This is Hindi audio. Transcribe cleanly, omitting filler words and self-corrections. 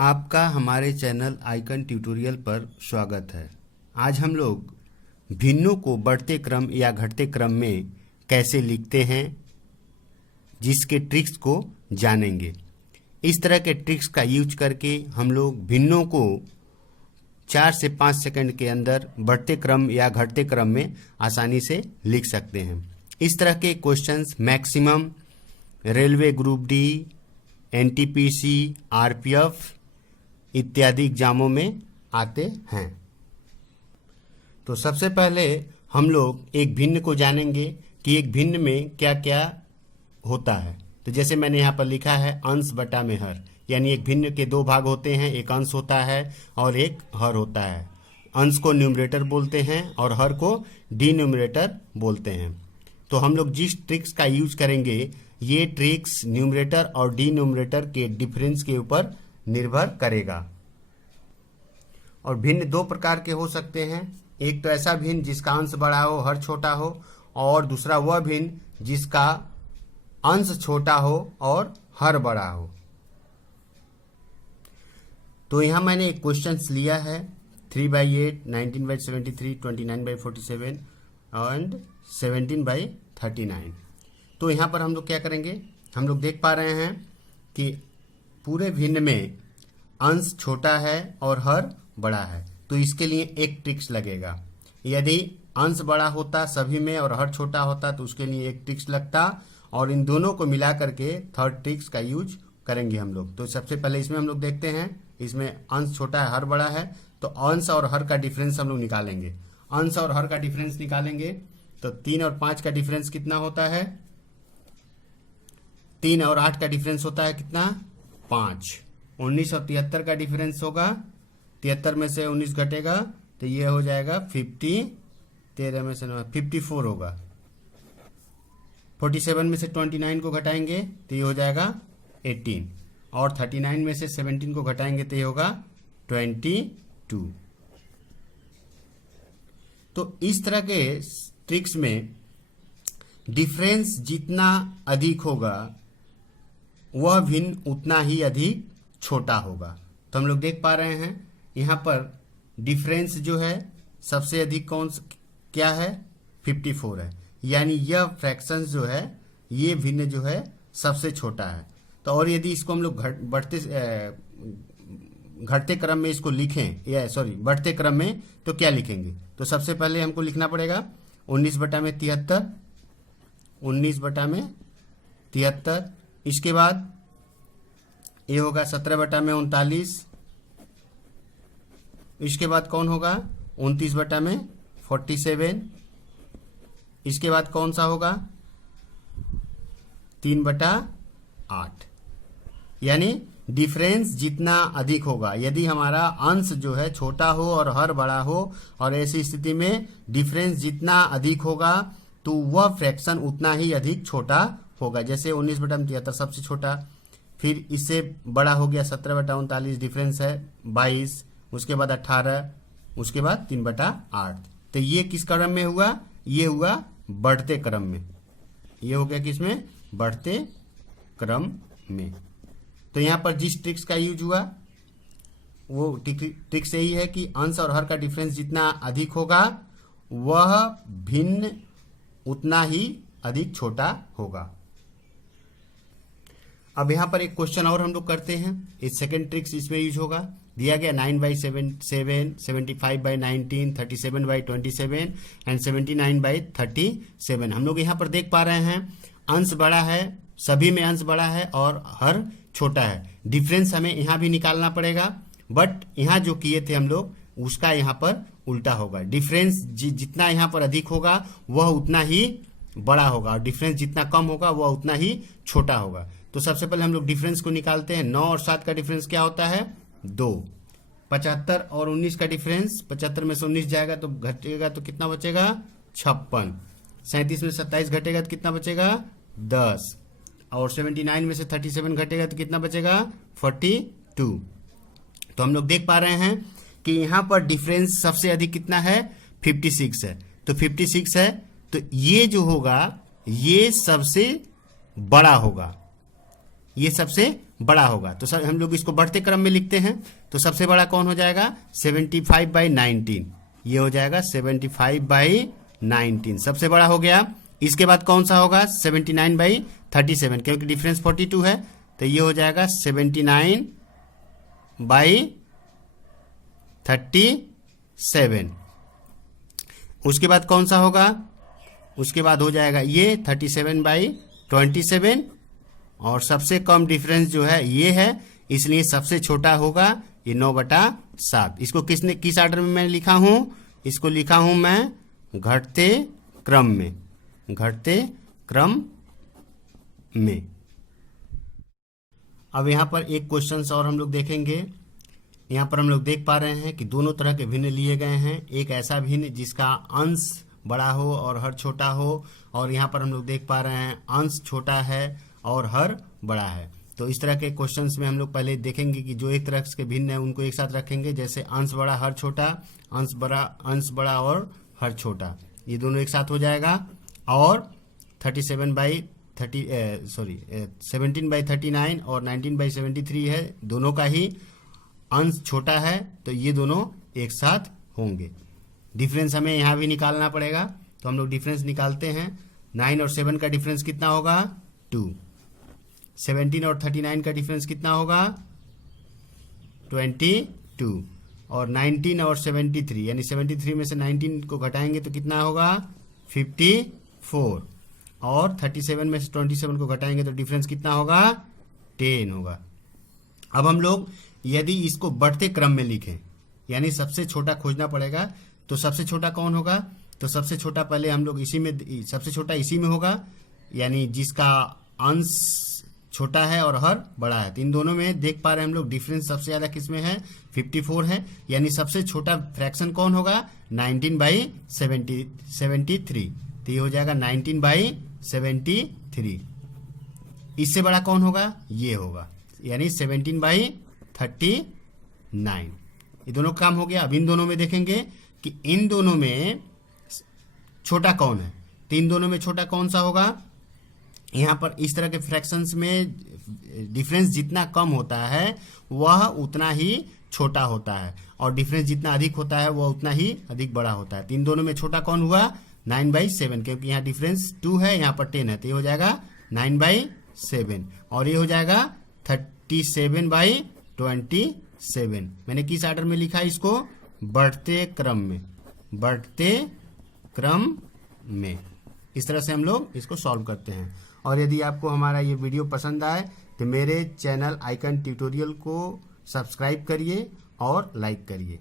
आपका हमारे चैनल आइकन ट्यूटोरियल पर स्वागत है। आज हम लोग भिन्नों को बढ़ते क्रम या घटते क्रम में कैसे लिखते हैं, जिसके ट्रिक्स को जानेंगे। इस तरह के ट्रिक्स का यूज करके हम लोग भिन्नों को 4 से 5 सेकंड के अंदर बढ़ते क्रम या घटते क्रम में आसानी से लिख सकते हैं। इस तरह के questions maximum railway group D, NTPC, RPF इत्यादि एग्जामों में आते हैं। तो सबसे पहले हम लोग एक भिन्न को जानेंगे कि एक भिन्न में क्या क्या होता है। तो जैसे मैंने यहाँ पर लिखा है अंश बटा में हर, यानी एक भिन्न के दो भाग होते हैं, एक अंश होता है और एक हर होता है। अंश को न्यूमरेटर बोलते हैं और हर को डिन्यूमरेटर बोलते हैं। तो हम लोग जिस ट्रिक्स का यूज करेंगे, ये ट्रिक्स न्यूमरेटर और डिन्यूमरेटर के डिफरेंस के ऊपर निर्भर करेगा। और भिन्न दो प्रकार के हो सकते हैं। एक तो ऐसा भिन्न जिसका अंश बड़ा हो, हर छोटा हो, और दूसरा वह भिन्न जिसका अंश छोटा हो और हर बड़ा हो। तो यहां मैंने एक क्वेश्चन लिया है 3/8, 19/73, 29/47 एंड 17/39। तो यहां पर हम लोग क्या करेंगे, हम लोग देख पा रहे हैं कि पूरे भिन्न में अंश छोटा है और हर बड़ा है। तो इसके लिए एक ट्रिक्स लगेगा। यदि अंश बड़ा होता सभी में और हर छोटा होता तो उसके लिए एक ट्रिक्स लगता, और इन दोनों को मिला करके थर्ड ट्रिक्स का यूज करेंगे हम लोग। तो सबसे पहले इसमें हम लोग देखते हैं, इसमें अंश छोटा है, हर बड़ा है, तो अंश और हर का डिफरेंस हम लोग निकालेंगे। अंश और हर का डिफरेंस निकालेंगे तो 3 और 5 का डिफरेंस कितना होता है? 3 और 8 का डिफरेंस होता है कितना? 5। 19 और 73 का डिफरेंस होगा, 73 में से 19 घटेगा तो ये हो जाएगा 50, 13 में से 54 होगा। 47 में से 29 को घटाएंगे तो ये हो जाएगा 18, और 39 में से 17 को घटाएंगे तो ये होगा 22। तो इस तरह के ट्रिक्स में डिफरेंस जितना अधिक होगा वह भिन्न उतना ही अधिक छोटा होगा। तो हम लोग देख पा रहे हैं यहाँ पर डिफरेंस जो है सबसे अधिक क्या है? 54 है, यानी यह फ्रैक्शन जो है, ये भिन्न जो है सबसे छोटा है। तो और यदि इसको हम लोग घटते क्रम में इसको लिखें, या बढ़ते क्रम में, तो क्या लिखेंगे? तो सबसे पहले हमको लिखना पड़ेगा 19/73, 19/73। इसके बाद ये होगा 17/39। इसके बाद कौन होगा? 29/47। इसके बाद कौन सा होगा? 3/8। यानी डिफरेंस जितना अधिक होगा, यदि हमारा अंश जो है छोटा हो और हर बड़ा हो, और ऐसी स्थिति में डिफरेंस जितना अधिक होगा तो वह फ्रैक्शन उतना ही अधिक छोटा होगा। जैसे 19/73 सबसे छोटा, फिर इससे बड़ा हो गया 17/39, डिफरेंस है 22, उसके बाद 18, उसके बाद 3/8। तो ये किस क्रम में हुआ? ये हुआ बढ़ते क्रम में। ये हो गया किसमें? बढ़ते क्रम में। तो यहाँ पर जिस ट्रिक्स का यूज हुआ वो ट्रिक्स यही है कि अंश और हर का डिफरेंस जितना अधिक होगा वह भिन्न उतना ही अधिक छोटा होगा। अब यहाँ पर एक क्वेश्चन और हम लोग करते हैं। इस सेकंड ट्रिक्स इसमें यूज होगा। दिया गया 9/7, 75/19, 37/27 एंड 79/37। हम लोग यहाँ पर देख पा रहे हैं अंश बड़ा है, सभी में अंश बड़ा है और हर छोटा है। डिफरेंस हमें यहाँ भी निकालना पड़ेगा, बट यहाँ जो किए थे हम लोग उसका यहाँ पर उल्टा होगा। डिफरेंस जितना यहाँ पर अधिक होगा वह उतना ही बड़ा होगा, और डिफरेंस जितना कम होगा वह उतना ही छोटा होगा। तो सबसे पहले हम लोग डिफरेंस को निकालते हैं। 9 और 7 का डिफरेंस क्या होता है? 2। 75 और 19 का डिफरेंस, 75 में से 19 जाएगा तो घटेगा तो कितना बचेगा? 56। 37 में 27 घटेगा तो कितना बचेगा? 10। और 79 में से 37 घटेगा तो कितना बचेगा? 42। तो हम लोग देख पा रहे हैं कि यहाँ पर डिफरेंस सबसे अधिक कितना है? 56 है। तो 56 है तो ये जो होगा ये सबसे बड़ा होगा, ये सबसे बड़ा होगा। तो सर हम लोग इसको बढ़ते क्रम में लिखते हैं। तो सबसे बड़ा कौन हो जाएगा? 75/19, ये हो जाएगा 75/19, सबसे बड़ा हो गया। इसके बाद कौन सा होगा? 79/37, क्योंकि डिफरेंस 42 है, तो ये हो जाएगा 79/37। उसके बाद कौन सा होगा? उसके बाद हो जाएगा ये 37/27, और सबसे कम डिफरेंस जो है ये है, इसलिए सबसे छोटा होगा ये 9/7। इसको किस आर्डर में मैंने लिखा हूं? इसको लिखा हूं मैं घटते क्रम में, घटते क्रम में। अब यहाँ पर एक क्वेश्चन और हम लोग देखेंगे। यहाँ पर हम लोग देख पा रहे हैं कि दोनों तरह के भिन्न लिए गए हैं। एक ऐसा भिन्न जिसका अंश बड़ा हो और हर छोटा हो, और यहाँ पर हम लोग देख पा रहे हैं अंश छोटा है और हर बड़ा है। तो इस तरह के क्वेश्चंस में हम लोग पहले देखेंगे कि जो एक तरह के भिन्न है उनको एक साथ रखेंगे, जैसे अंश बड़ा हर छोटा, अंश बड़ा और हर छोटा, ये दोनों एक साथ हो जाएगा। और 17/39 और 19/73 है, दोनों का ही अंश छोटा है, तो ये दोनों एक साथ होंगे। डिफरेंस हमें यहाँ भी निकालना पड़ेगा, तो हम लोग डिफरेंस निकालते हैं। 9 और 7 का डिफरेंस कितना होगा? 2। 17 और 39 का डिफरेंस कितना होगा? 22। और 19 और 73, यानी 73 में से 19 को घटाएंगे तो कितना होगा? 54। और 37 में से 27 को घटाएंगे तो डिफरेंस कितना होगा? 10 होगा। अब हम लोग यदि इसको बढ़ते क्रम में लिखें, यानी सबसे छोटा खोजना पड़ेगा, तो सबसे छोटा कौन होगा? तो सबसे छोटा पहले हम लोग सबसे छोटा इसी में होगा, यानी जिसका अंश छोटा है और हर बड़ा है। तो इन दोनों में देख पा रहे हैं हम लोग डिफरेंस सबसे ज्यादा किसमें है? 54 है, यानी सबसे छोटा फ्रैक्शन कौन होगा? 19/73, तो ये हो जाएगा 19/73। इससे बड़ा कौन होगा? ये होगा, यानी 17/39। ये दोनों काम हो गया। अब इन दोनों में देखेंगे कि इन दोनों में छोटा कौन है। तो इन दोनों में छोटा कौन सा होगा? यहाँ पर इस तरह के फ्रैक्शंस में डिफरेंस जितना कम होता है वह उतना ही छोटा होता है, और डिफरेंस जितना अधिक होता है वह उतना ही अधिक बड़ा होता है। तो इन दोनों में छोटा कौन हुआ? 9/7, क्योंकि यहाँ डिफरेंस 2 है, यहाँ पर 10 है, तो ये हो जाएगा 9/7। और ये हो जाएगा 37/27। मैंने किस आर्डर में लिखा है इसको? बढ़ते क्रम में, बढ़ते क्रम में। इस तरह से हम लोग इसको सॉल्व करते हैं। और यदि आपको हमारा ये वीडियो पसंद आए तो मेरे चैनल आइकन ट्यूटोरियल को सब्सक्राइब करिए और लाइक करिए।